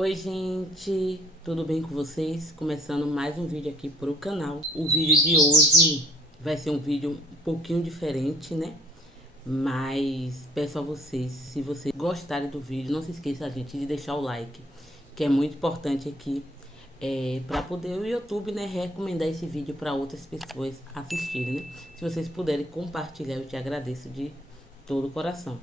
Oi, gente, tudo bem com vocês? Começando mais um vídeo aqui pro canal. O vídeo de hoje vai ser um vídeo um pouquinho diferente, né? Mas peço a vocês, se vocês gostarem do vídeo, não se esqueça, gente, de deixar o like, que é muito importante aqui, para poder o YouTube, né, recomendar esse vídeo para outras pessoas assistirem, né? Se vocês puderem compartilhar, eu te agradeço de todo o coração.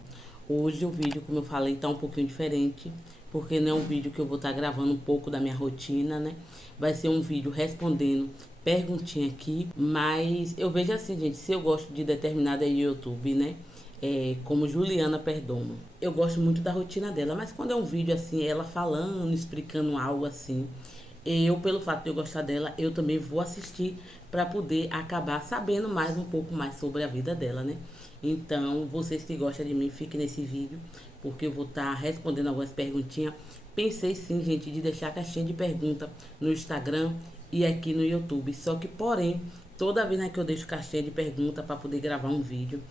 Hoje o vídeo, como eu falei, tá um pouquinho diferente, porque não é um vídeo que eu vou estar gravando um pouco da minha rotina, né? Vai ser um vídeo respondendo perguntinha aqui, mas eu vejo assim, gente, se eu gosto de determinada YouTube, né? Como Juliana Perdomo. Eu gosto muito da rotina dela, mas quando é um vídeo assim, ela falando, explicando algo assim, eu, pelo fato de eu gostar dela, eu também vou assistir para poder acabar sabendo mais um pouco mais sobre a vida dela, né? Então, vocês que gostam de mim, fiquem nesse vídeo, porque eu vou estar respondendo algumas perguntinhas. Pensei sim, gente, de deixar a caixinha de pergunta no Instagram e aqui no YouTube. Só que, porém, toda vez, né, que eu deixo caixinha de pergunta para poder gravar um vídeo,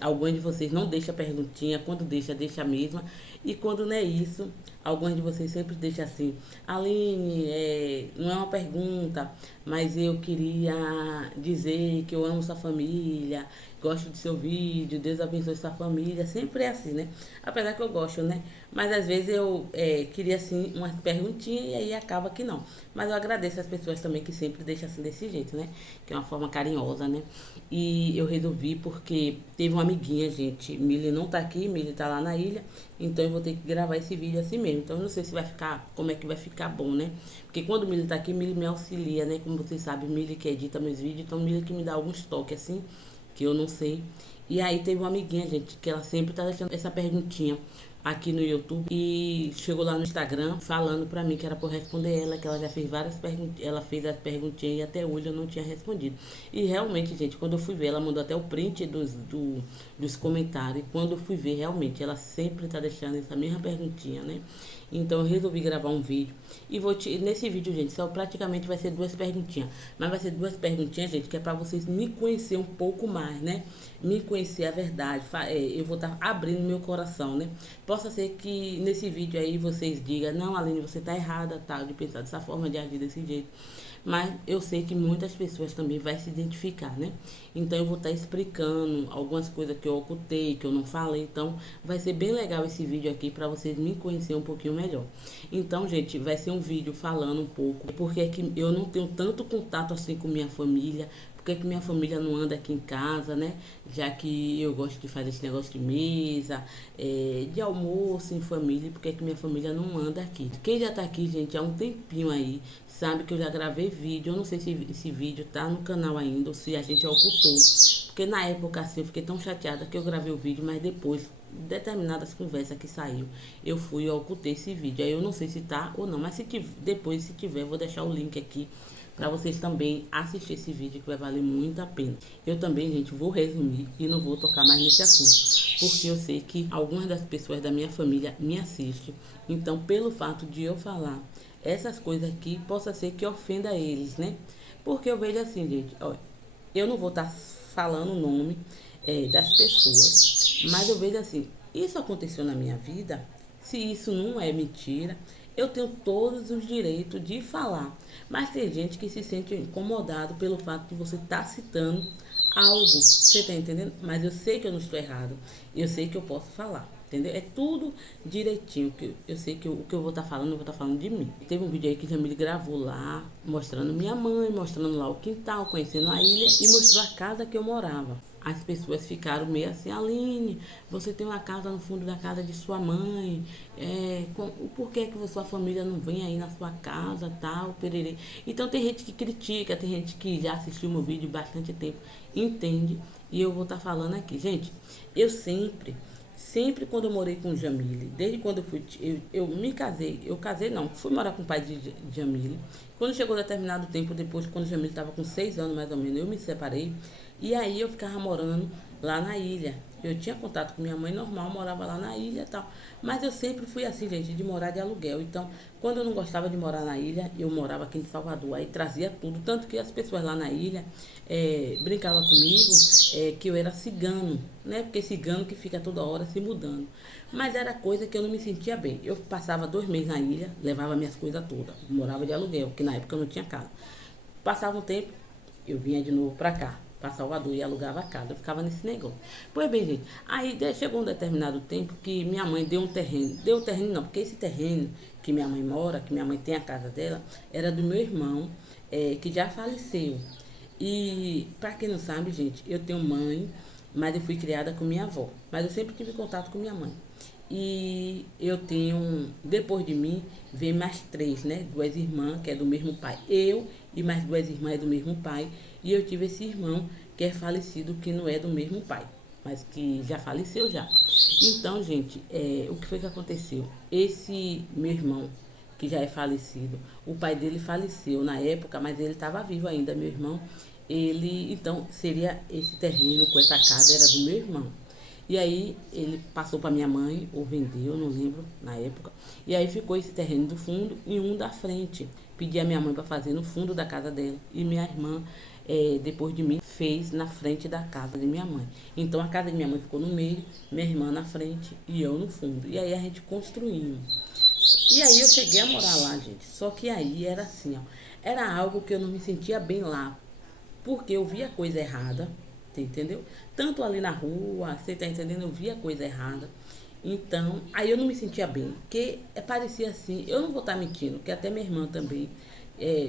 alguns de vocês não deixam perguntinha, quando deixa, deixa a mesma. E quando não é isso, alguns de vocês sempre deixam assim: Aline, não é uma pergunta, mas eu queria dizer que eu amo sua família, gosto do seu vídeo, Deus abençoe sua família. Sempre é assim, né? Apesar que eu gosto, né? Mas às vezes eu queria assim umas perguntinhas e aí acaba que não. Mas eu agradeço as pessoas também que sempre deixam assim desse jeito, né? Que é uma forma carinhosa, né? E eu resolvi porque teve uma amiguinha, gente. Mili não tá aqui, Mili tá lá na ilha. Então eu vou ter que gravar esse vídeo assim mesmo. Então eu não sei se vai ficar, como é que vai ficar bom, né? Porque quando o Mili tá aqui, Mili me auxilia, né? Como vocês sabem, Mili que edita meus vídeos. Então Mili que me dá alguns toques assim, que eu não sei. E aí teve uma amiguinha, gente, que ela sempre tá deixando essa perguntinha aqui no YouTube e chegou lá no Instagram falando pra mim que era pra eu responder ela, que ela já fez várias perguntas, ela fez as perguntinhas e até hoje eu não tinha respondido. E realmente, gente, quando eu fui ver, ela mandou até o print dos comentários. E quando eu fui ver, realmente, ela sempre tá deixando essa mesma perguntinha, né? Então eu resolvi gravar um vídeo. E nesse vídeo, gente, só praticamente vai ser duas perguntinhas. Mas vai ser duas perguntinhas, gente, que é para vocês me conhecer um pouco mais, né? Me conhecer a verdade. Eu vou estar abrindo meu coração, né? Possa ser que nesse vídeo aí vocês digam: não, Aline, você tá errada, tal, de pensar dessa forma, de agir desse jeito. Mas eu sei que muitas pessoas também vão se identificar, né? Então eu vou estar explicando algumas coisas que eu ocultei, que eu não falei. Então vai ser bem legal esse vídeo aqui para vocês me conhecerem um pouquinho melhor. Então, gente, vai ser um vídeo falando um pouco porque é que eu não tenho tanto contato assim com minha família. Porque que minha família não anda aqui em casa, né? Já que eu gosto de fazer esse negócio de mesa, de almoço em família, porque que minha família não anda aqui. Quem já tá aqui, gente, há um tempinho aí, sabe que eu já gravei vídeo. Eu não sei se esse vídeo tá no canal ainda ou se a gente ocultou. Porque na época, assim, eu fiquei tão chateada que eu gravei o vídeo, mas depois, determinadas conversas que saiu, eu fui e ocultei esse vídeo. Aí eu não sei se tá ou não, mas depois, se tiver, eu vou deixar o link aqui para vocês também assistir esse vídeo, que vai valer muito a pena. Eu também, gente, vou resumir e não vou tocar mais nesse assunto, porque eu sei que algumas das pessoas da minha família me assistem. Então, pelo fato de eu falar essas coisas aqui, possa ser que ofenda eles, né? Porque eu vejo assim, gente, olha, eu não vou estar falando o nome das pessoas, mas eu vejo assim, isso aconteceu na minha vida. Se isso não é mentira, eu tenho todos os direitos de falar. Mas tem gente que se sente incomodado pelo fato de você estar citando algo. Você está entendendo? Mas eu sei que eu não estou errado. Eu sei que eu posso falar. Entendeu? É tudo direitinho. Que eu sei que o que eu vou estar falando, eu vou estar falando de mim. Teve um vídeo aí que Jamile gravou lá, mostrando minha mãe, mostrando lá o quintal, conhecendo a ilha e mostrou a casa que eu morava. As pessoas ficaram meio assim: Aline, você tem uma casa no fundo da casa de sua mãe, por que que sua família não vem aí na sua casa, tal, pererê. Então tem gente que critica, tem gente que já assistiu meu vídeo bastante tempo, entende, e eu vou estar falando aqui. Gente, eu sempre quando eu morei com o Jamile, desde quando eu me casei, eu casei não, fui morar com o pai de Jamile. Quando chegou determinado tempo depois, quando o Jamile estava com 6 anos mais ou menos, eu me separei. E aí eu ficava morando lá na ilha. Eu tinha contato com minha mãe normal, morava lá na ilha e tal. Mas eu sempre fui assim, gente, de morar de aluguel. Então, quando eu não gostava de morar na ilha, eu morava aqui em Salvador. Aí trazia tudo. Tanto que as pessoas lá na ilha brincavam comigo que eu era cigano, né? Porque cigano que fica toda hora se mudando. Mas era coisa que eu não me sentia bem. Eu passava 2 meses na ilha, levava minhas coisas todas. Morava de aluguel, porque na época eu não tinha casa. Passava um tempo, eu vinha de novo pra cá, pra Salvador, e alugava a casa. Eu ficava nesse negócio. Pois bem, gente, aí chegou um determinado tempo que minha mãe deu um terreno. Deu um terreno não, porque esse terreno que minha mãe mora, que minha mãe tem a casa dela, era do meu irmão, que já faleceu. E, pra quem não sabe, gente, eu tenho mãe, mas eu fui criada com minha avó. Mas eu sempre tive contato com minha mãe. E eu tenho, depois de mim, vem mais três, né? 2 irmãs, que é do mesmo pai. Eu e mais 2 irmãs é do mesmo pai. E eu tive esse irmão que é falecido, que não é do mesmo pai, mas que já faleceu já. Então, gente, o que foi que aconteceu? Esse meu irmão, que já é falecido, o pai dele faleceu na época, mas ele estava vivo ainda, meu irmão. Ele, então, seria esse terreno com essa casa, era do meu irmão. E aí ele passou para minha mãe, ou vendeu, não lembro, na época. E aí ficou esse terreno do fundo e um da frente. Pedi a minha mãe para fazer no fundo da casa dela. E minha irmã, depois de mim, fez na frente da casa de minha mãe. Então a casa de minha mãe ficou no meio, minha irmã na frente e eu no fundo. E aí a gente construiu. E aí eu cheguei a morar lá, gente. Só que aí era assim, ó. Era algo que eu não me sentia bem lá, porque eu via coisa errada, você entendeu? Tanto ali na rua, você tá entendendo? Eu via coisa errada. Então, aí eu não me sentia bem, porque parecia assim, eu não vou estar mentindo, que até minha irmã também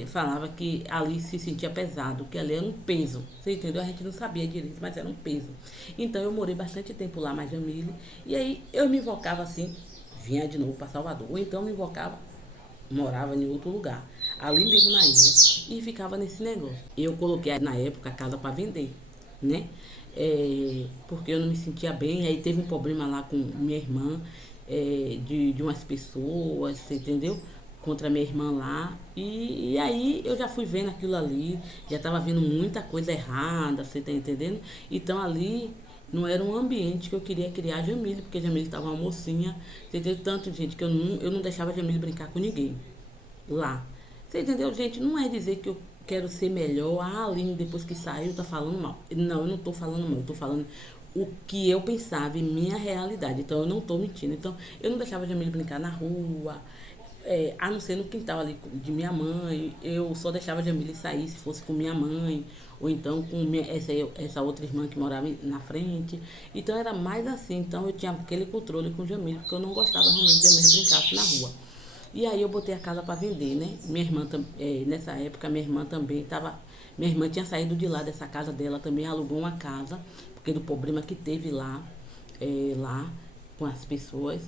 falava que ali se sentia pesado, que ali era um peso, você entendeu? A gente não sabia direito, mas era um peso. Então eu morei bastante tempo lá, mais Jamile, e aí eu me invocava assim, vinha de novo para Salvador, ou então me invocava, morava em outro lugar, ali mesmo na ilha, e ficava nesse negócio. Eu coloquei na época a casa para vender, né? Porque eu não me sentia bem, aí teve um problema lá com minha irmã, de umas pessoas, você entendeu? Contra minha irmã lá, e aí eu já fui vendo aquilo ali, já estava vendo muita coisa errada, você tá entendendo? Então ali não era um ambiente que eu queria criar a Jamile, porque a Jamile estava uma mocinha, você entendeu? Tanto, gente, que eu não deixava a Jamile brincar com ninguém lá. Você entendeu, gente? Não é dizer que eu quero ser melhor. Ah, a Aline, depois que saiu, tá falando mal. Não, eu não tô falando mal. Eu tô falando o que eu pensava em minha realidade. Então, eu não tô mentindo. Então, eu não deixava a Jamile brincar na rua. A não ser no quintal ali de minha mãe. Eu só deixava a Jamile sair se fosse com minha mãe. Ou então com essa outra irmã que morava na frente. Então, era mais assim. Então, eu tinha aquele controle com o Jamile. Porque eu não gostava realmente de Jamile brincasse na rua. E aí eu botei a casa para vender, né? Minha irmã, nessa época, minha irmã também estava. Minha irmã tinha saído de lá dessa casa dela, também alugou uma casa, porque do problema que teve lá, lá com as pessoas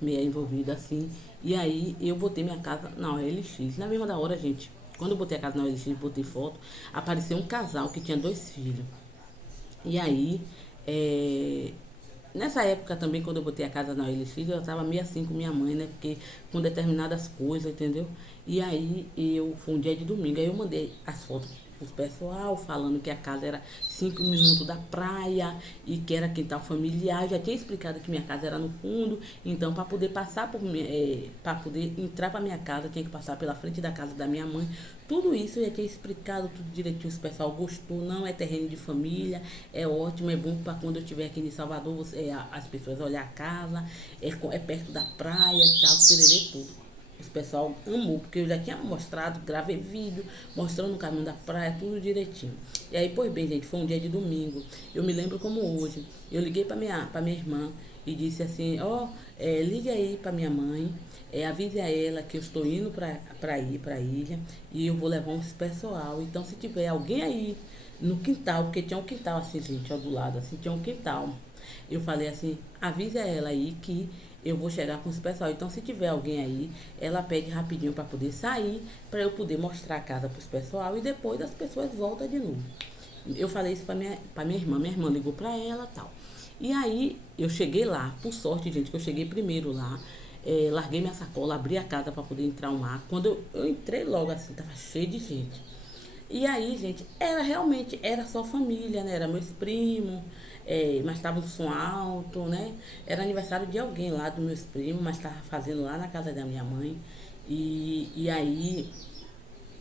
meio envolvidas assim. E aí eu botei minha casa na OLX. Na mesma da hora, gente, quando eu botei a casa na OLX, botei foto, apareceu um casal que tinha 2 filhos. E aí, nessa época também, quando eu botei a casa na OLX, eu tava meio assim com minha mãe, né? Porque com determinadas coisas, entendeu? E aí, foi um dia de domingo, aí eu mandei as fotos pro pessoal, falando que a casa era 5 minutos da praia e que era quintal familiar. Eu já tinha explicado que minha casa era no fundo, então para poder passar para poder entrar para minha casa, tinha que passar pela frente da casa da minha mãe. Tudo isso eu já tinha explicado tudo direitinho, o pessoal gostou, não é terreno de família, é ótimo, é bom para quando eu estiver aqui em Salvador, as pessoas olhar a casa, é perto da praia e tal, pererê tudo. O pessoal amou, porque eu já tinha mostrado, gravei vídeo, mostrando o caminho da praia, tudo direitinho. E aí, pois bem, gente, foi um dia de domingo. Eu me lembro como hoje. Eu liguei para minha irmã e disse assim, ligue aí para minha mãe, avise a ela que eu estou indo para ir para a ilha e eu vou levar um pessoal. Então, se tiver alguém aí no quintal, porque tinha um quintal assim, gente, ó, do lado, assim, tinha um quintal. Eu falei assim, avise a ela aí que eu vou chegar com os pessoal. Então, se tiver alguém aí, ela pede rapidinho para poder sair, para eu poder mostrar a casa para os pessoal e depois as pessoas voltam de novo. Eu falei isso para minha irmã. Minha irmã ligou para ela e tal. E aí, eu cheguei lá. Por sorte, gente, que eu cheguei primeiro lá. Larguei minha sacola, abri a casa para poder entrar um ar. Quando eu entrei logo assim, tava cheio de gente. E aí, gente, realmente, era só família, né? Era meus primos, mas estava um som alto, né? Era aniversário de alguém lá, dos meus primos, mas estava fazendo lá na casa da minha mãe. E aí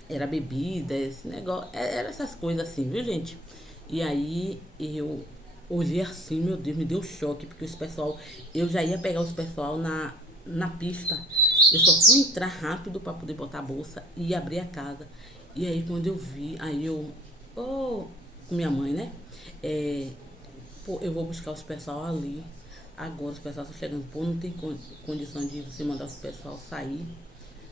era bebida, esse negócio, era essas coisas assim, viu, gente? E aí eu olhei assim, meu Deus, me deu choque, porque os pessoal, eu já ia pegar os pessoal na pista. Eu só fui entrar rápido para poder botar a bolsa e abrir a casa. E aí quando eu vi, aí eu, oh, com minha mãe, né? É, pô, eu vou buscar os pessoal ali. Agora os pessoal estão chegando, pô, não tem condição de você mandar os pessoal sair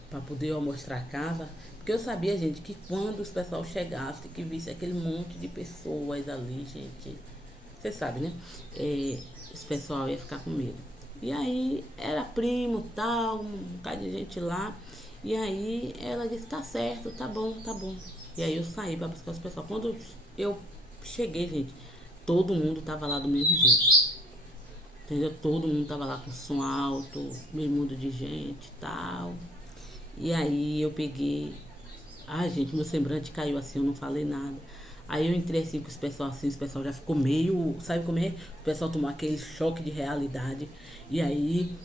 para poder eu mostrar a casa. Porque eu sabia, gente, que quando os pessoal chegasse, que visse aquele monte de pessoas ali, gente, você sabe, né? Esse pessoal ia ficar com medo. E aí era primo, tal, um bocado de gente lá. E aí ela disse, tá certo, tá bom, tá bom. E aí eu saí para buscar os pessoal. Quando eu cheguei, gente, todo mundo tava lá do mesmo jeito. Entendeu? Todo mundo tava lá com som alto, meio mundo de gente e tal. E aí eu peguei. Ai, gente, meu semblante caiu assim, eu não falei nada. Aí eu entrei assim com os pessoal assim, os pessoal já ficou meio. Sabe como é? O pessoal tomou aquele choque de realidade. E aí,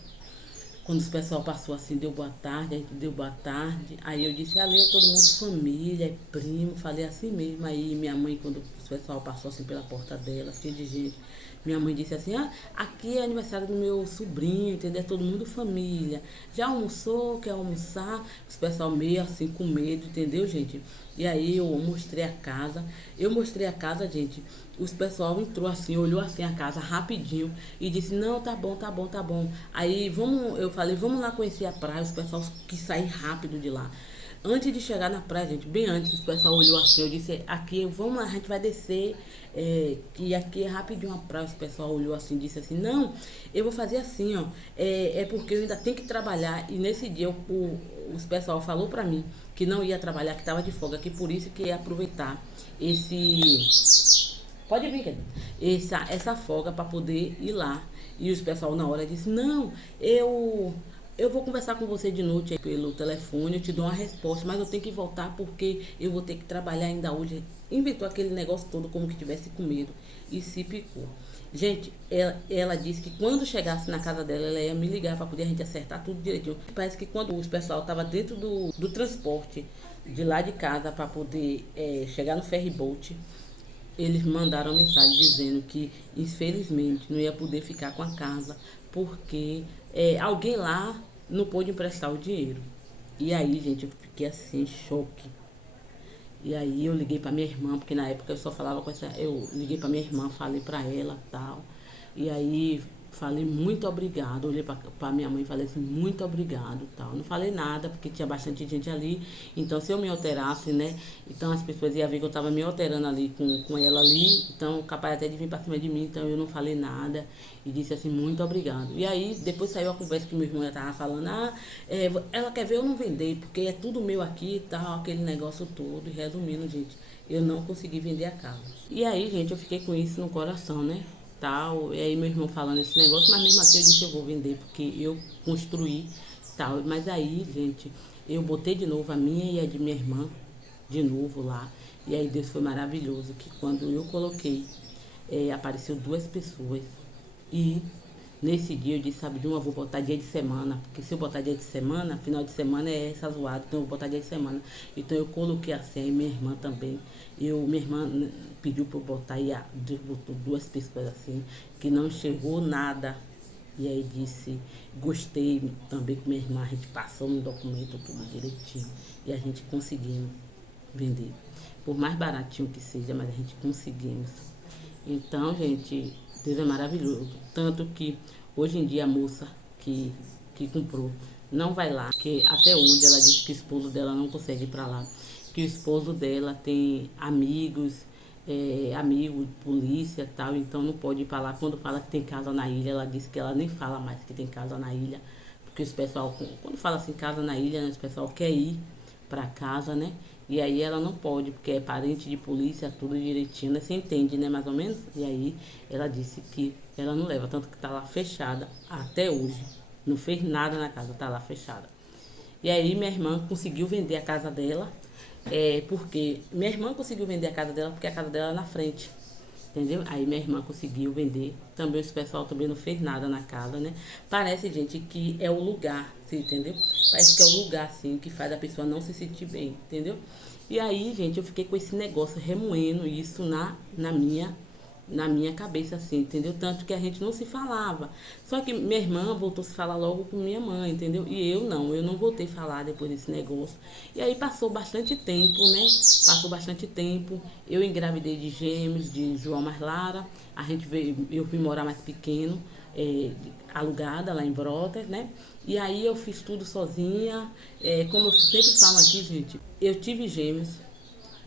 quando os pessoal passou assim, deu boa tarde, a gente deu boa tarde. Aí eu disse, ali é todo mundo família, é primo, falei assim mesmo. Aí minha mãe, quando o pessoal passou assim pela porta dela, cheio de gente, minha mãe disse assim, ah, aqui é aniversário do meu sobrinho, entendeu? É todo mundo família. Já almoçou, quer almoçar? Os pessoal meio assim com medo, entendeu, gente? E aí eu mostrei a casa. Eu mostrei a casa, gente. Os pessoal entrou assim, olhou assim a casa rapidinho e disse, não, tá bom, tá bom, tá bom. Aí vamos, eu falei, vamos lá conhecer a praia. Os pessoal quis sair rápido de lá. Antes de chegar na praia, gente, bem antes, o pessoal olhou assim, eu disse, aqui, vamos lá, a gente vai descer, que aqui é rapidinho a praia. O pessoal olhou assim, disse assim, não, eu vou fazer assim, ó, é porque eu ainda tenho que trabalhar. E nesse dia os pessoal falou pra mim que não ia trabalhar, que tava de folga, que por isso que ia aproveitar esse... Pode vir, querido. Essa folga para poder ir lá. E os pessoal na hora disse, não, eu vou conversar com você de noite aí pelo telefone, eu te dou uma resposta, mas eu tenho que voltar porque eu vou ter que trabalhar ainda hoje. Inventou aquele negócio todo como que tivesse com medo e se picou. Gente, ela disse que quando chegasse na casa dela, ela ia me ligar para poder a gente acertar tudo direitinho. Parece que quando o pessoal estava dentro do transporte de lá de casa para poder chegar no ferryboat, eles mandaram mensagem dizendo que, infelizmente, não ia poder ficar com a casa porque alguém lá não pôde emprestar o dinheiro. E aí, gente, eu fiquei assim, em choque. E aí eu liguei pra minha irmã, porque na época eu só falava com essa. Eu liguei pra minha irmã, falei pra ela tal. E aí falei muito obrigado. Olhei pra minha mãe e falei assim, muito obrigado tal. Não falei nada, porque tinha bastante gente ali. Então se eu me alterasse, né? Então as pessoas iam ver que eu tava me alterando ali com ela ali. Então capaz até de vir pra cima de mim. Então eu não falei nada. E disse assim, muito obrigado. E aí depois saiu a conversa que meu irmão já tava falando, ela quer ver eu não vender, porque é tudo meu aqui e tal, aquele negócio todo. E resumindo, gente, eu não consegui vender a casa. E aí, gente, eu fiquei com isso no coração, né? Tal, e aí meu irmão falando esse negócio, mas mesmo assim eu disse eu vou vender, porque eu construí tal. Mas aí, gente, eu botei de novo a minha e a de minha irmã, de novo lá. E aí Deus foi maravilhoso, que quando eu coloquei, apareceu duas pessoas. E nesse dia eu disse, sabe, de uma, eu vou botar dia de semana, porque se eu botar dia de semana, final de semana é essa zoada, então eu vou botar dia de semana. Então eu coloquei assim, aí minha irmã também. Minha irmã pediu para eu botar e Deus botou duas pessoas assim, que não enxergou nada. E aí disse, gostei também com minha irmã, a gente passou no documento tudo direitinho. E a gente conseguimos vender. Por mais baratinho que seja, mas a gente conseguimos. Então, gente, Deus é maravilhoso. Tanto que hoje em dia a moça que comprou não vai lá, porque até hoje ela disse que o esposo dela não consegue ir para lá. Que o esposo dela tem amigos, amigo, polícia e tal, então não pode ir para lá. Quando fala que tem casa na ilha, ela disse que ela nem fala mais que tem casa na ilha. Porque os pessoal, quando fala assim, casa na ilha, né, os pessoal quer ir para casa, né? E aí ela não pode, porque é parente de polícia, tudo direitinho, né? Você entende, né, mais ou menos? E aí ela disse que ela não leva, tanto que tá lá fechada até hoje. Não fez nada na casa, tá lá fechada. E aí minha irmã conseguiu vender a casa dela, porque minha irmã conseguiu vender a casa dela porque a casa dela é na frente. entendeu? Aí minha irmã conseguiu vender. Também esse pessoal também não fez nada na casa, né? Parece, gente, que é o lugar, você entendeu? Parece que é o lugar, assim, que faz a pessoa não se sentir bem, entendeu? E aí, gente, eu fiquei com esse negócio remoendo isso na minha cabeça, assim, entendeu? Tanto que a gente não se falava. Só que minha irmã voltou a se falar logo com minha mãe, entendeu? E eu não voltei a falar depois desse negócio. E aí passou bastante tempo, né? Passou bastante tempo. Eu engravidei de gêmeos, de João mais Lara. A gente veio, eu fui morar mais pequeno, alugada lá em Brotas, né? E aí eu fiz tudo sozinha. Como eu sempre falo aqui, gente, eu tive gêmeos.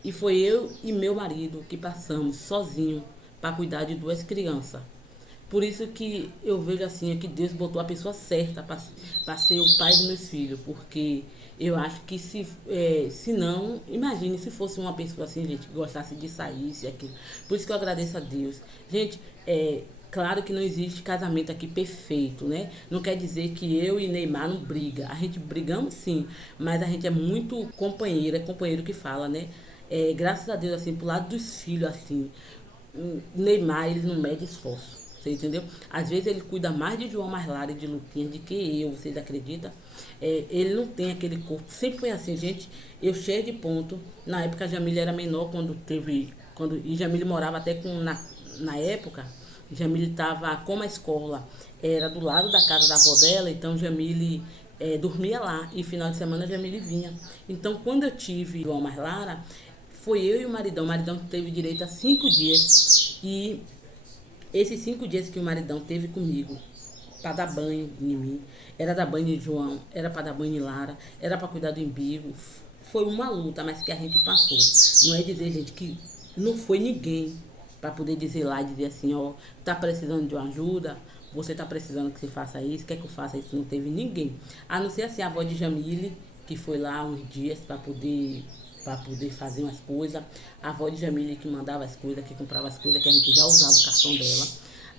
E foi eu e meu marido que passamos sozinho para cuidar de duas crianças. Por isso que eu vejo assim, é que Deus botou a pessoa certa para ser o pai dos meus filhos. Porque eu acho que se não, imagine se fosse uma pessoa assim, gente, que gostasse de sair, se aquilo. Por isso que eu agradeço a Deus. Gente, claro que não existe casamento aqui perfeito, né? Não quer dizer que eu e Neymar não briga. A gente brigamos sim, mas a gente é muito companheiro, é companheiro que fala, né? Graças a Deus, assim, pro lado dos filhos, assim, Neymar, ele não mede esforço. Você entendeu? Às vezes ele cuida mais de João Marlara e de Luquinhas do que eu, vocês acreditam? Ele não tem aquele corpo. Sempre foi assim, gente. Eu cheio de ponto. Na época a Jamile era menor quando teve. E Jamile morava até com. Na época, Jamile estava, como a escola era do lado da casa da avó dela, então Jamile dormia lá. E final de semana Jamile vinha. Então quando eu tive João Marlara, foi eu e o maridão. O maridão teve direito a 5 dias. E esses 5 dias que o maridão teve comigo, para dar banho em mim, era dar banho em João, era para dar banho em Lara, era para cuidar do embigo. Foi uma luta, mas que a gente passou. Não é dizer, gente, que não foi ninguém para poder dizer lá e dizer assim, ó, tá precisando de uma ajuda, você tá precisando que você faça isso, quer que eu faça isso? Não teve ninguém. A não ser assim a avó de Jamile, que foi lá uns dias para poder fazer umas coisas. A avó de Jamile que mandava as coisas, que comprava as coisas, que a gente já usava o cartão dela.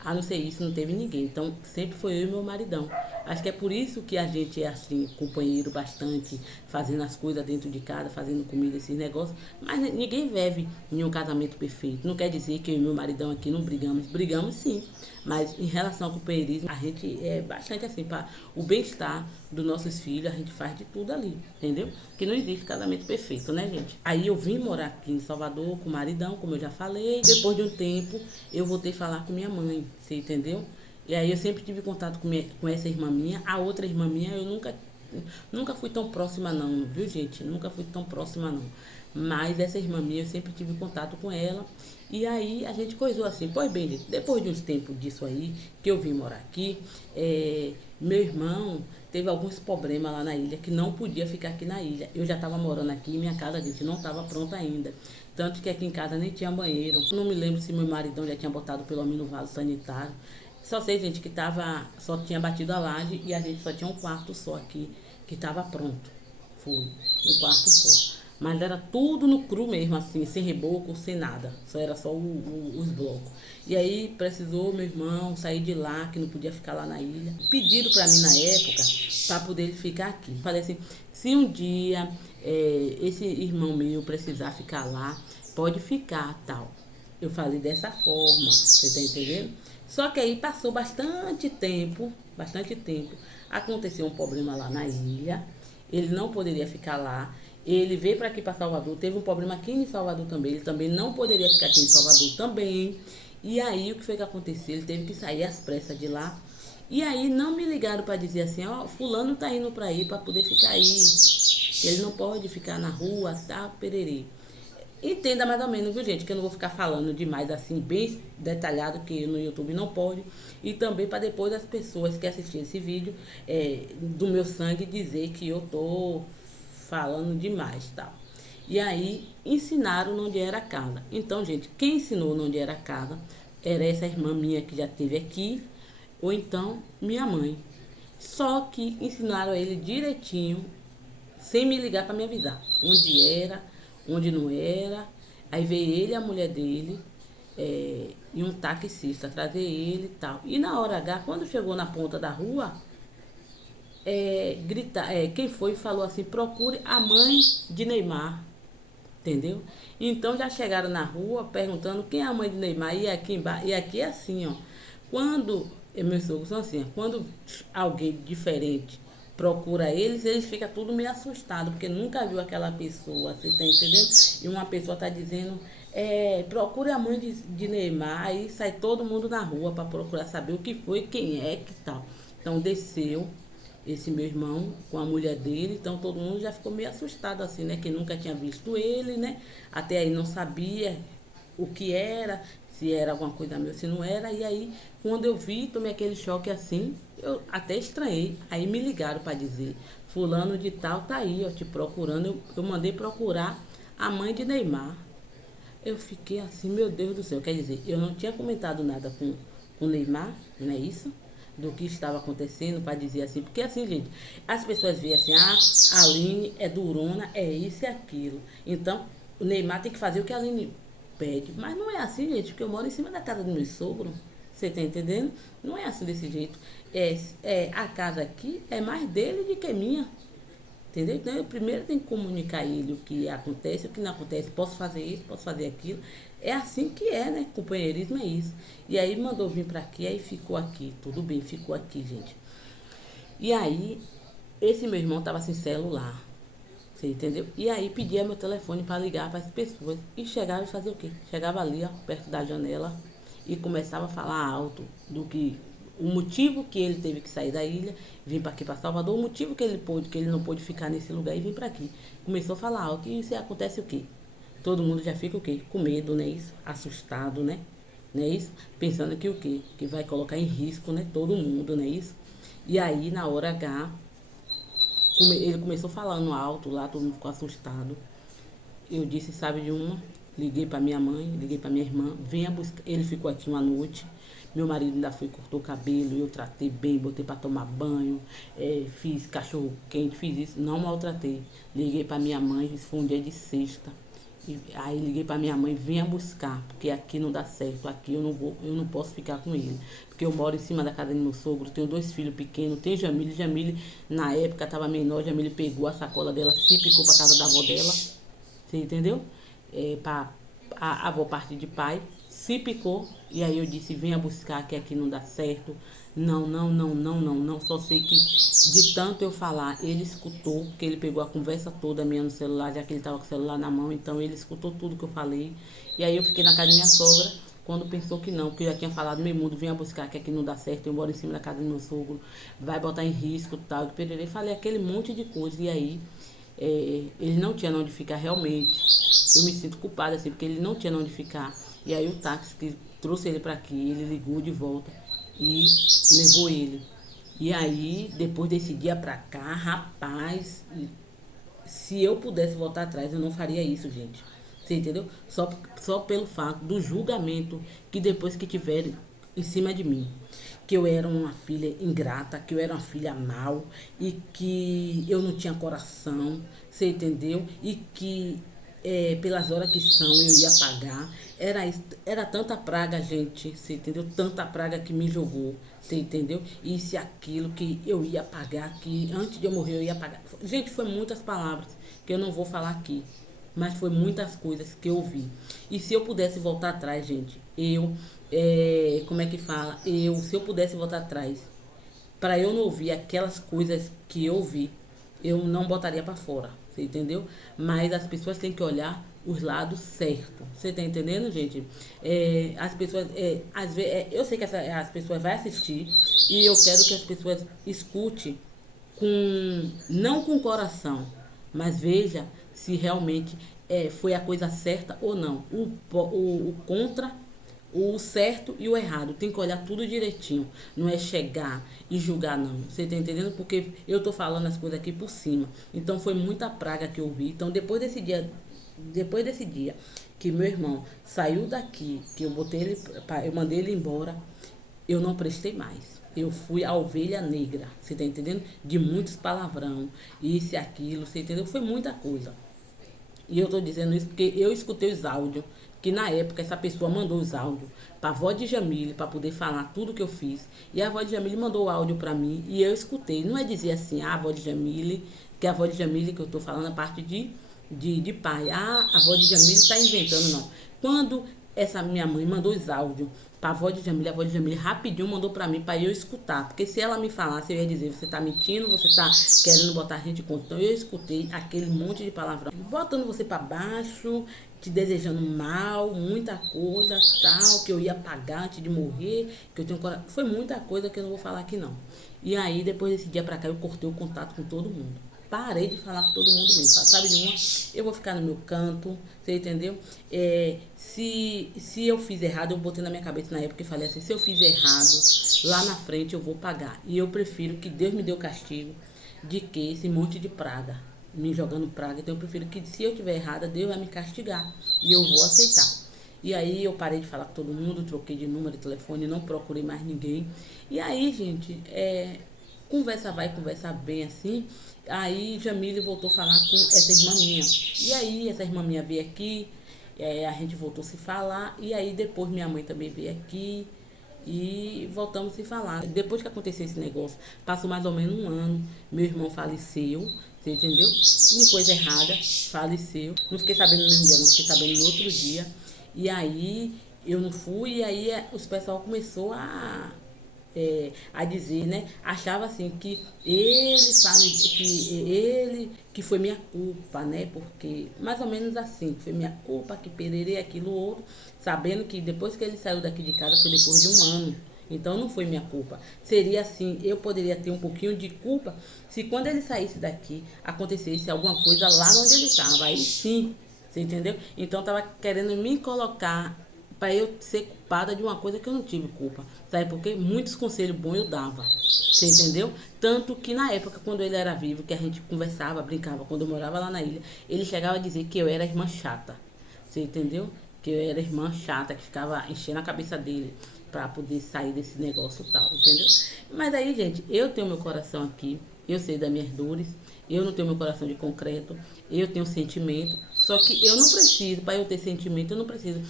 A não ser isso, não teve ninguém. Então, sempre foi eu e meu maridão. Acho que é por isso que a gente é assim, companheiro bastante, fazendo as coisas dentro de casa, fazendo comida, esses negócios. Mas ninguém vive em um casamento perfeito. Não quer dizer que eu e meu maridão aqui não brigamos. Brigamos sim. Mas em relação ao companheirismo, a gente é bastante assim, para o bem-estar dos nossos filhos, a gente faz de tudo ali, entendeu? Que não existe casamento perfeito, né, gente? Aí eu vim morar aqui em Salvador com o maridão, como eu já falei. Depois de um tempo, eu voltei a falar com minha mãe, você entendeu? E aí eu sempre tive contato com essa irmã minha. A outra irmã minha eu nunca fui tão próxima não, viu, gente? Nunca fui tão próxima não. Mas essa irmã minha eu sempre tive contato com ela. E aí a gente coisou assim. Pois bem, gente, depois de uns tempos disso aí, que eu vim morar aqui, meu irmão teve alguns problemas lá na ilha, que não podia ficar aqui na ilha. Eu já estava morando aqui e minha casa, gente, não estava pronta ainda. Tanto que aqui em casa nem tinha banheiro. Não me lembro se meu maridão já tinha botado pelo menos no vaso sanitário. Só sei, gente, que só tinha batido a laje e a gente só tinha um quarto só aqui, que estava pronto. Foi, um quarto só. Mas era tudo no cru mesmo, assim, sem reboco, sem nada. Era só os blocos. E aí precisou meu irmão sair de lá, que não podia ficar lá na ilha. Pediram para mim na época, para poder ele ficar aqui. Falei assim, se um dia esse irmão meu precisar ficar lá, pode ficar, tal. Eu falei dessa forma, você tá entendendo? Só que aí passou bastante tempo, bastante tempo. Aconteceu um problema lá na ilha. Ele não poderia ficar lá. Ele veio para aqui para Salvador, teve um problema aqui em Salvador também. Ele também não poderia ficar aqui em Salvador também. E aí o que foi que aconteceu? Ele teve que sair às pressas de lá. E aí não me ligaram para dizer assim, ó, fulano tá indo para aí para poder ficar aí. Ele não pode ficar na rua, tá, pererê. Entenda mais ou menos, viu, gente? Que eu não vou ficar falando demais assim, bem detalhado, que no YouTube não pode. E também para depois as pessoas que assistirem esse vídeo do meu sangue dizer que eu tô falando demais, tal. E aí ensinaram onde era a casa. Então, gente, quem ensinou onde era a casa era essa irmã minha que já esteve aqui, ou então minha mãe. Só que ensinaram ele direitinho, sem me ligar para me avisar onde era, onde não era. Aí veio ele e a mulher dele e um taxista trazer ele e tal. E na hora H, quando chegou na ponta da rua, quem foi falou assim, procure a mãe de Neymar. Entendeu? Então já chegaram na rua perguntando quem é a mãe de Neymar. E aqui embaixo, e aqui é assim, ó. Quando, meus sogros são assim, ó, quando alguém diferente procura eles, eles ficam tudo meio assustados, porque nunca viu aquela pessoa, você tá entendendo? E uma pessoa tá dizendo, procure a mãe de Neymar, aí sai todo mundo na rua para procurar saber o que foi, quem é, que tal. Então desceu esse meu irmão com a mulher dele, então todo mundo já ficou meio assustado assim, né? Que nunca tinha visto ele, né? Até aí não sabia o que era, se era alguma coisa meu, se não era. E aí, quando eu vi, tomei aquele choque assim, eu até estranhei. Aí me ligaram para dizer, fulano de tal tá aí, ó, te procurando. Eu mandei procurar a mãe de Neymar. Eu fiquei assim, meu Deus do céu. Quer dizer, eu não tinha comentado nada com o Neymar, não é isso? Do que estava acontecendo, para dizer assim. Porque assim, gente, as pessoas veem assim, a Aline é durona, é isso e aquilo. Então, o Neymar tem que fazer o que a Aline pede. Mas não é assim, gente, porque eu moro em cima da casa do meu sogro. Você tá entendendo? Não é assim desse jeito. A casa aqui é mais dele do que minha. Entendeu? Então eu primeiro tenho que comunicar a ele o que acontece, o que não acontece. Posso fazer isso, posso fazer aquilo. É assim que é, né? Companheirismo é isso. E aí mandou vir pra aqui, aí ficou aqui. Tudo bem, ficou aqui, gente. E aí, esse meu irmão tava sem celular. Você entendeu? E aí pedia meu telefone para ligar para as pessoas. E chegava e fazia o quê? Chegava ali, ó, perto da janela e começava a falar alto do que o motivo que ele teve que sair da ilha, vir para aqui para Salvador, o motivo que ele não pôde ficar nesse lugar e vir para aqui. Começou a falar alto. E isso acontece o quê? Todo mundo já fica o quê? Com medo, né? Isso? Assustado, né? Não é isso? Pensando que o quê? Que vai colocar em risco, né? Todo mundo, não é isso? E aí, na hora H, ele começou falando alto lá, todo mundo ficou assustado. Eu disse, sabe de uma? Liguei para minha mãe, liguei para minha irmã, venha buscar. Ele ficou aqui uma noite. Meu marido ainda foi, cortou o cabelo, eu tratei bem, botei para tomar banho, fiz cachorro quente, fiz isso, não maltratei. Liguei para minha mãe, isso foi um dia de sexta. E aí liguei para minha mãe, venha buscar, porque aqui não dá certo, aqui eu não posso ficar com ele. Porque eu moro em cima da casa do meu sogro, tenho 2 filhos pequenos, tem Jamile na época estava menor, Jamile pegou a sacola dela, se picou para casa da avó dela, você entendeu? Para a avó parte de pai, se picou, e aí eu disse, venha buscar que aqui não dá certo. Não, não, não, não, não, não. Só sei que de tanto eu falar, ele escutou, que ele pegou a conversa toda minha no celular, já que ele estava com o celular na mão, então ele escutou tudo que eu falei. E aí eu fiquei na casa da minha sogra, quando pensou que não, que eu já tinha falado, meu mundo, venha buscar que aqui não dá certo, eu moro em cima da casa do meu sogro, vai botar em risco, tal, que pererei. Falei aquele monte de coisa, e aí ele não tinha onde ficar realmente. Eu me sinto culpada, assim, porque ele não tinha onde ficar. E aí o táxi que trouxe ele para aqui, ele ligou de volta e levou ele. E aí, depois desse dia pra cá, rapaz, se eu pudesse voltar atrás, eu não faria isso, gente. Você entendeu? Só pelo fato do julgamento que depois que tiverem em cima de mim. Que eu era uma filha ingrata, que eu era uma filha mal e que eu não tinha coração, você entendeu? E que pelas horas que são eu ia pagar. Era tanta praga, gente, você entendeu? Tanta praga que me jogou, você entendeu? Isso e aquilo que eu ia pagar, que antes de eu morrer eu ia pagar. Gente, foi muitas palavras que eu não vou falar aqui, mas foi muitas coisas que eu ouvi. E se eu pudesse voltar atrás, gente, como é que fala? Se eu pudesse voltar atrás, para eu não ouvir aquelas coisas que eu ouvi, eu não botaria para fora, você entendeu? Mas as pessoas têm que olhar os lados certos. Você tá entendendo, gente? As pessoas, às vezes, eu sei que as pessoas vão assistir e eu quero que as pessoas escutem não com o coração, mas veja se realmente foi a coisa certa ou não. O contra, o certo e o errado. Tem que olhar tudo direitinho. Não é chegar e julgar, não. Você tá entendendo? Porque eu tô falando as coisas aqui por cima. Então foi muita praga que eu vi. Então depois desse dia que meu irmão saiu daqui, que eu mandei ele embora, eu não prestei mais. Eu fui a ovelha negra, você tá entendendo? De muitos palavrão, isso e aquilo, você entendeu? Foi muita coisa. E eu tô dizendo isso porque eu escutei os áudios, que na época essa pessoa mandou os áudios para a avó de Jamile, para poder falar tudo que eu fiz. E a avó de Jamile mandou o áudio para mim e eu escutei. Não é dizer assim, a avó de Jamile, que é a avó de Jamile que eu tô falando a parte de de pai. Ah, a avó de Jamile está inventando, não. Quando essa minha mãe mandou os áudios para a avó de Jamile rapidinho mandou para mim para eu escutar. Porque se ela me falasse, eu ia dizer, você tá mentindo, você tá querendo botar a gente contra. Então eu escutei aquele monte de palavrão, botando você para baixo, te desejando mal, muita coisa, tal, que eu ia pagar antes de morrer, que eu tenho coração. Foi muita coisa que eu não vou falar aqui não. E aí, depois desse dia pra cá, eu cortei o contato com todo mundo. Parei de falar com todo mundo mesmo. Sabe de uma? Eu vou ficar no meu canto, você entendeu? Se eu fiz errado, eu botei na minha cabeça na época e falei assim, se eu fiz errado, lá na frente eu vou pagar. E eu prefiro que Deus me dê o castigo de que esse monte de praga, me jogando praga. Então eu prefiro que se eu tiver errada, Deus vai me castigar. E eu vou aceitar. E aí eu parei de falar com todo mundo, troquei de número de telefone, não procurei mais ninguém. E aí, gente, conversa vai, conversa bem assim. Aí Jamile voltou a falar com essa irmã minha. E aí essa irmã minha veio aqui, a gente voltou a se falar. E aí depois minha mãe também veio aqui e voltamos a se falar. Depois que aconteceu esse negócio, passou mais ou menos um ano, meu irmão faleceu, você entendeu? Uma coisa errada, faleceu. Não fiquei sabendo no mesmo dia, não fiquei sabendo no outro dia. E aí eu não fui, e aí os pessoal começou a dizer, né? Achava assim que ele que foi minha culpa, né? Porque mais ou menos assim, foi minha culpa, que pererei aquilo outro, sabendo que depois que ele saiu daqui de casa foi depois de um ano. Então não foi minha culpa. Seria assim, eu poderia ter um pouquinho de culpa se quando ele saísse daqui acontecesse alguma coisa lá onde ele estava. Aí sim, você entendeu? Então estava querendo me colocar para eu ser culpada de uma coisa que eu não tive culpa. Sabe por quê? Muitos conselhos bons eu dava. Você entendeu? Tanto que na época, quando ele era vivo, que a gente conversava, brincava, quando eu morava lá na ilha, ele chegava a dizer que eu era irmã chata. Você entendeu? Que eu era irmã chata, que ficava enchendo a cabeça dele para poder sair desse negócio e tal, entendeu? Mas aí, gente, eu tenho meu coração aqui, eu sei das minhas dores, eu não tenho meu coração de concreto, eu tenho sentimento, só que eu não preciso, para eu ter sentimento, eu não preciso,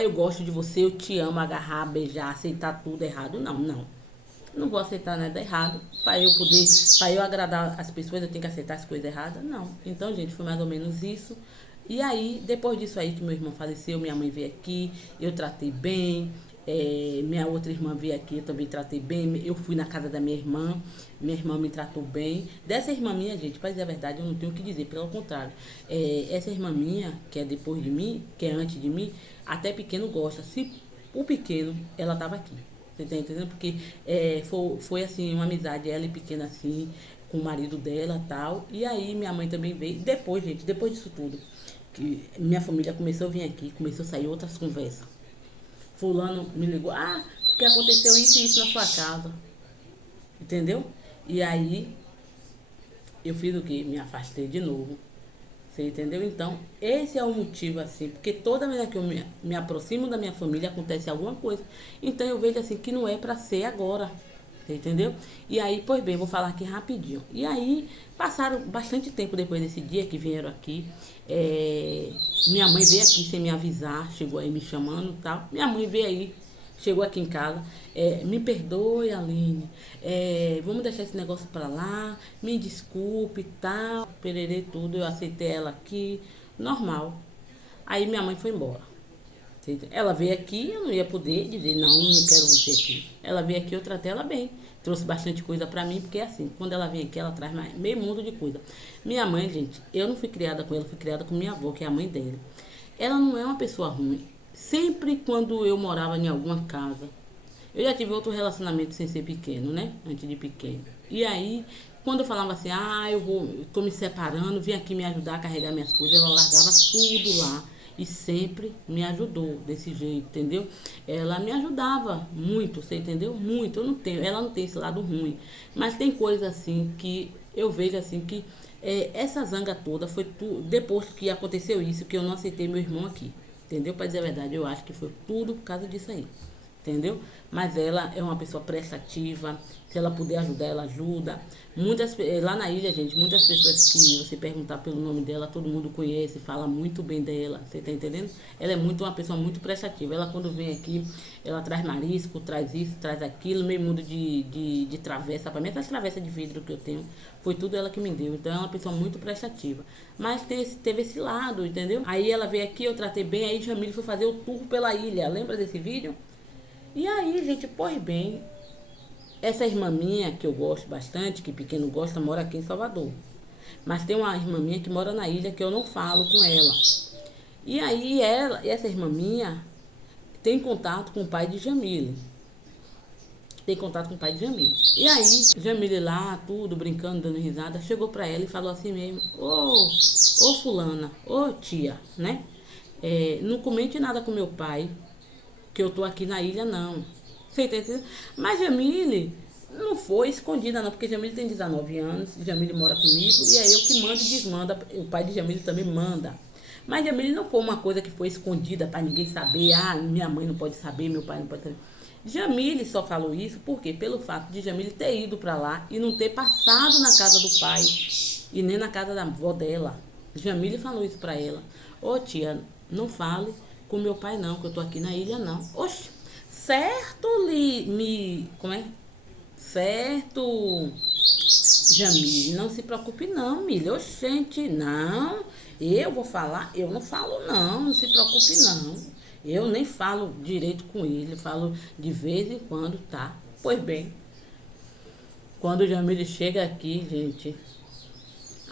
eu gosto de você, eu te amo, agarrar, beijar, aceitar tudo errado. Não, não. Não vou aceitar nada errado. Para eu agradar as pessoas, eu tenho que aceitar as coisas erradas? Não. Então, gente, foi mais ou menos isso. E aí, depois disso aí que meu irmão faleceu, minha mãe veio aqui, eu tratei bem. Minha outra irmã veio aqui, eu também tratei bem. Eu fui na casa da minha irmã me tratou bem. Dessa irmã minha, gente, para dizer a verdade, eu não tenho o que dizer, pelo contrário. Essa irmã minha, que é depois de mim, que é antes de mim, até pequeno gosta. Se o pequeno, ela estava aqui. Você tá entendendo? Porque foi assim, uma amizade, ela e pequena assim, com o marido dela e tal. E aí minha mãe também veio. Depois, gente, depois disso tudo, que minha família começou a vir aqui, começou a sair outras conversas. Fulano me ligou, porque aconteceu isso e isso na sua casa. Entendeu? E aí eu fiz o quê? Me afastei de novo. Você entendeu? Então, esse é o motivo, assim, porque toda vez que eu me aproximo da minha família, acontece alguma coisa. Então, eu vejo, assim, que não é para ser agora. Você entendeu? E aí, pois bem, vou falar aqui rapidinho. E aí, passaram bastante tempo depois desse dia que vieram aqui. Minha mãe veio aqui sem me avisar, chegou aí me chamando e tal. Minha mãe veio aí, chegou aqui em casa, me perdoe, Aline, vamos deixar esse negócio pra lá, me desculpe e tal, pererei tudo, eu aceitei ela aqui, normal. Aí minha mãe foi embora. Ela veio aqui, eu não ia poder dizer, não, não quero você aqui. Ela veio aqui, eu tratei ela bem. Trouxe bastante coisa pra mim, porque é assim, quando ela vem aqui, ela traz meio mundo de coisa. Minha mãe, gente, eu não fui criada com ela, fui criada com minha avó, que é a mãe dela. Ela não é uma pessoa ruim. Sempre quando eu morava em alguma casa, eu já tive outro relacionamento sem ser pequeno, né? Antes de pequeno. E aí, quando eu falava assim, tô me separando, vim aqui me ajudar a carregar minhas coisas, ela largava tudo lá. E sempre me ajudou desse jeito, entendeu? Ela me ajudava muito, você entendeu? Muito. Ela não tem esse lado ruim. Mas tem coisas assim que eu vejo assim que essa zanga toda foi depois que aconteceu isso, que eu não aceitei meu irmão aqui. Entendeu? Para dizer a verdade, eu acho que foi tudo por causa disso aí. entendeu? Mas ela é uma pessoa prestativa, se ela puder ajudar, ela ajuda. Lá na ilha, gente, muitas pessoas que você perguntar pelo nome dela, todo mundo conhece, fala muito bem dela, você tá entendendo? Ela é muito uma pessoa muito prestativa. Ela quando vem aqui, ela traz marisco, traz isso, traz aquilo, meio mundo de travessa para mim, essas travessas de vidro que eu tenho, foi tudo ela que me deu. Então é uma pessoa muito prestativa. Mas teve esse lado, entendeu? Aí ela veio aqui, eu tratei bem, aí Jamile foi fazer o tour pela ilha. Lembra desse vídeo? E aí, gente, pois bem, essa irmã minha, que eu gosto bastante, que pequeno gosta, mora aqui em Salvador. Mas tem uma irmã minha que mora na ilha que eu não falo com ela. E aí, essa irmã minha tem contato com o pai de Jamile. Tem contato com o pai de Jamile. E aí, Jamile lá, tudo, brincando, dando risada, chegou pra ela e falou assim mesmo: ô fulana, ô tia, né? Não comente nada com meu pai, que eu tô aqui na ilha, não. Você tá entendendo? Mas Jamile não foi escondida, não, porque Jamile tem 19 anos, Jamile mora comigo, e é eu que mando e desmanda. O pai de Jamile também manda. Mas Jamile não foi uma coisa que foi escondida para ninguém saber. Ah, minha mãe não pode saber, meu pai não pode saber. Jamile só falou isso porque pelo fato de Jamile ter ido para lá e não ter passado na casa do pai e nem na casa da avó dela. Jamile falou isso para ela: ô tia, não fale com meu pai não, que eu tô aqui na ilha não. Oxe, certo, como é? Certo, Jamile, não se preocupe não, Milha. Oxente, não, eu vou falar, eu não falo não se preocupe não. Eu nem falo direito com ele, falo de vez em quando, tá? Pois bem, quando o Jamile chega aqui, gente,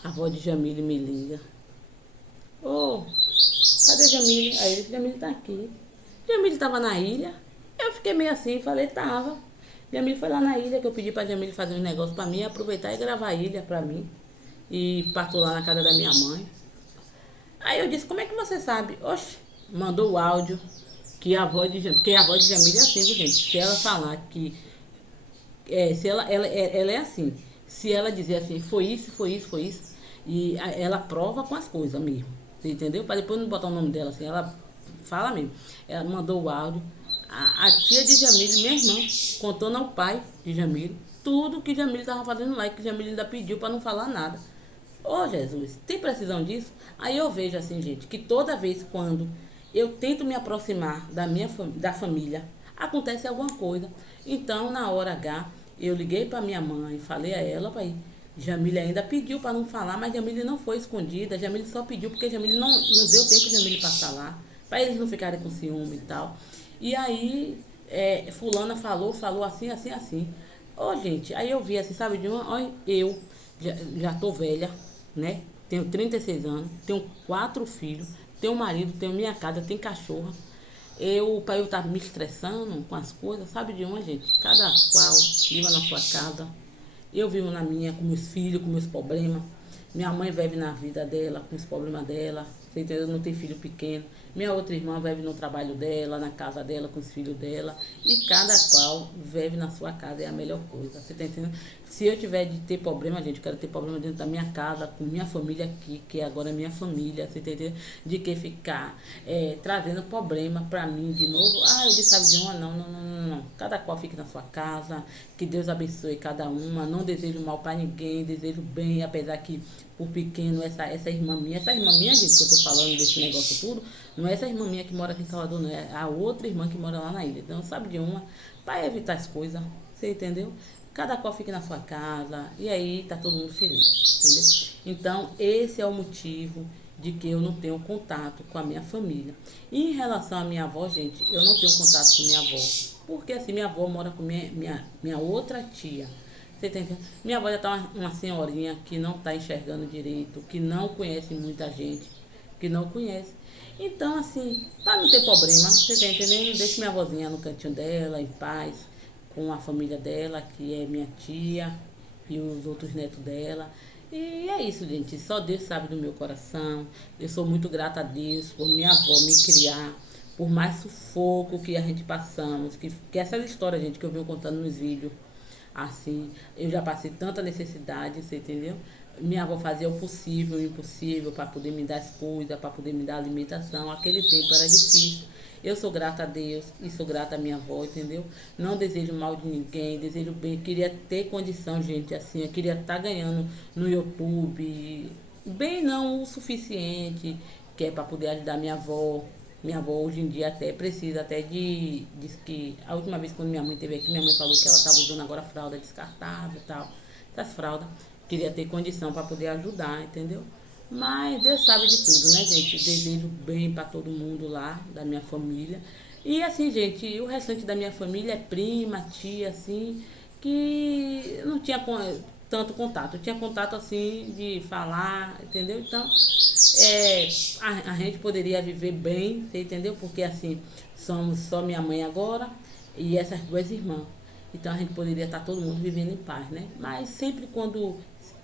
a avó de Jamile me liga: ô, cadê Jamile? Aí ele: Jamile tá aqui. Jamile tava na ilha. Eu fiquei meio assim, falei: tava. Jamile foi lá na ilha, que eu pedi pra Jamile fazer um negócio pra mim, aproveitar e gravar a ilha pra mim. E passou lá na casa da minha mãe. Aí eu disse: como é que você sabe? Oxe, mandou o áudio que a avó de Jamile, porque a avó de Jamile é assim, viu, gente? Se ela falar que se ela é assim. Se ela dizer assim, foi isso, foi isso, foi isso, e ela prova com as coisas mesmo. Você entendeu? Para depois não botar o nome dela assim, ela fala mesmo. Ela mandou o áudio. A tia de Jamile, minha irmã, contando ao pai de Jamile tudo que Jamile estava fazendo lá, e que Jamile ainda pediu para não falar nada. Ô Jesus, tem precisão disso? Aí eu vejo assim, gente, que toda vez quando eu tento me aproximar da família, acontece alguma coisa. Então, na hora H, eu liguei para minha mãe, falei a ela: pai, Jamile ainda pediu para não falar, mas Jamile não foi escondida. Jamile só pediu porque Jamile não deu tempo de Jamile passar lá, para eles não ficarem com ciúme e tal. E aí, fulana falou assim, assim, assim. Ô, gente, aí eu vi assim, sabe de uma? Olha, eu já tô velha, né? Tenho 36 anos, tenho 4 filhos, tenho marido, tenho minha casa, tenho cachorra. Para eu estar me estressando com as coisas, sabe de uma, gente? Cada qual viva na sua casa. Eu vivo na minha, com meus filhos, com meus problemas. Minha mãe vive na vida dela, com os problemas dela. Você entendeu? Não tem filho pequeno. Minha outra irmã vive no trabalho dela, na casa dela, com os filhos dela. E cada qual vive na sua casa, é a melhor coisa. Você tá entendendo? Se eu tiver de ter problema, gente, eu quero ter problema dentro da minha casa, com minha família aqui, que agora é minha família. Você tá entendendo? De que ficar trazendo problema pra mim de novo. Ah, eu disse, sabe de uma? Não, não, não, não, não. Cada qual fique na sua casa. Que Deus abençoe cada uma. Não desejo mal pra ninguém, desejo bem, apesar que por pequeno, essa irmã minha, gente, que eu tô falando desse negócio tudo, não é essa irmã minha que mora aqui em Salvador, não, é a outra irmã que mora lá na ilha. Então, sabe de uma, para evitar as coisas, você entendeu? Cada qual fica na sua casa, e aí tá todo mundo feliz, entendeu? Então, esse é o motivo de que eu não tenho contato com a minha família. E em relação à minha avó, gente, eu não tenho contato com minha avó, porque assim, minha avó mora com minha outra tia. Você tá entendendo? Minha avó já tá uma senhorinha que não tá enxergando direito, que não conhece muita gente, que não conhece. Então, assim, para não ter problema, você tá entendendo? Deixa minha avózinha no cantinho dela, em paz, com a família dela, que é minha tia e os outros netos dela. E é isso, gente. Só Deus sabe do meu coração. Eu sou muito grata a Deus por minha avó me criar, por mais sufoco que a gente passamos, que essas histórias, gente, que eu venho contando nos vídeos. Assim, eu já passei tanta necessidade, você entendeu? Minha avó fazia o possível e o impossível para poder me dar as coisas, para poder me dar alimentação. Aquele tempo era difícil. Eu sou grata a Deus e sou grata à minha avó, entendeu? Não desejo mal de ninguém, desejo bem. Queria ter condição, gente, assim. Eu queria estar ganhando no YouTube. Bem não o suficiente, que é para poder ajudar minha avó. Minha avó hoje em dia até precisa até de... Diz que a última vez quando minha mãe esteve aqui, minha mãe falou que ela estava usando agora fralda descartável e tal. Essas fraldas. Queria ter condição para poder ajudar, entendeu? Mas Deus sabe de tudo, né, gente? Desejo bem para todo mundo lá, da minha família. E assim, gente, o restante da minha família é prima, tia, assim, que não tinha tanto contato. Eu tinha contato assim de falar, entendeu? Então, a gente poderia viver bem, você entendeu? Porque assim, somos só minha mãe agora e essas duas irmãs. Então a gente poderia estar todo mundo vivendo em paz, né? Mas sempre quando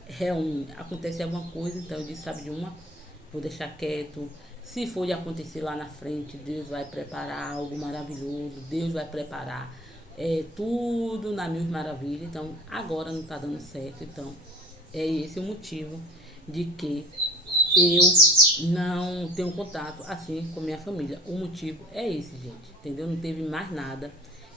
reúne, acontece alguma coisa, então eu disse, sabe de uma, vou deixar quieto. Se for de acontecer lá na frente, Deus vai preparar algo maravilhoso, Deus vai preparar tudo na mil maravilha. Então agora não está dando certo, então é esse o motivo de que eu não tenho contato assim com minha família. O motivo é esse, gente, entendeu? Não teve mais nada.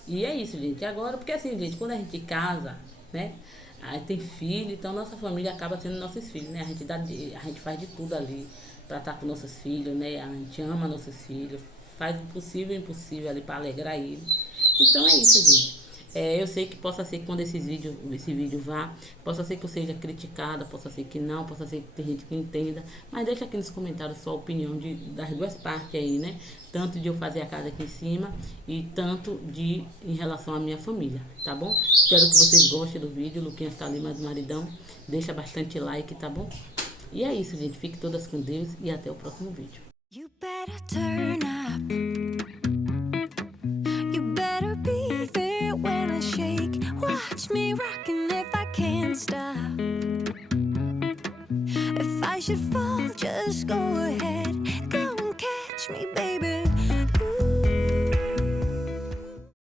E é isso, gente. Agora, porque assim, gente, quando a gente casa, né? Aí tem filho, então nossa família acaba sendo nossos filhos, né? A gente faz de tudo ali para estar com nossos filhos, né? A gente ama nossos filhos, faz o possível e o impossível ali para alegrar eles. Então é isso, gente. Eu sei que possa ser que quando esse vídeo vá, possa ser que eu seja criticada, possa ser que não, possa ser que tem gente que entenda, mas deixa aqui nos comentários sua opinião das duas partes aí, né? Tanto de eu fazer a casa aqui em cima e tanto em relação à minha família, tá bom? Espero que vocês gostem do vídeo. Luquinhas tá ali mais do maridão. Deixa bastante like, tá bom? E é isso, gente. Fiquem todas com Deus e até o próximo vídeo. You better turn up. You better be there when I shake. Watch me rocking if I can't stop. If I should fall, just go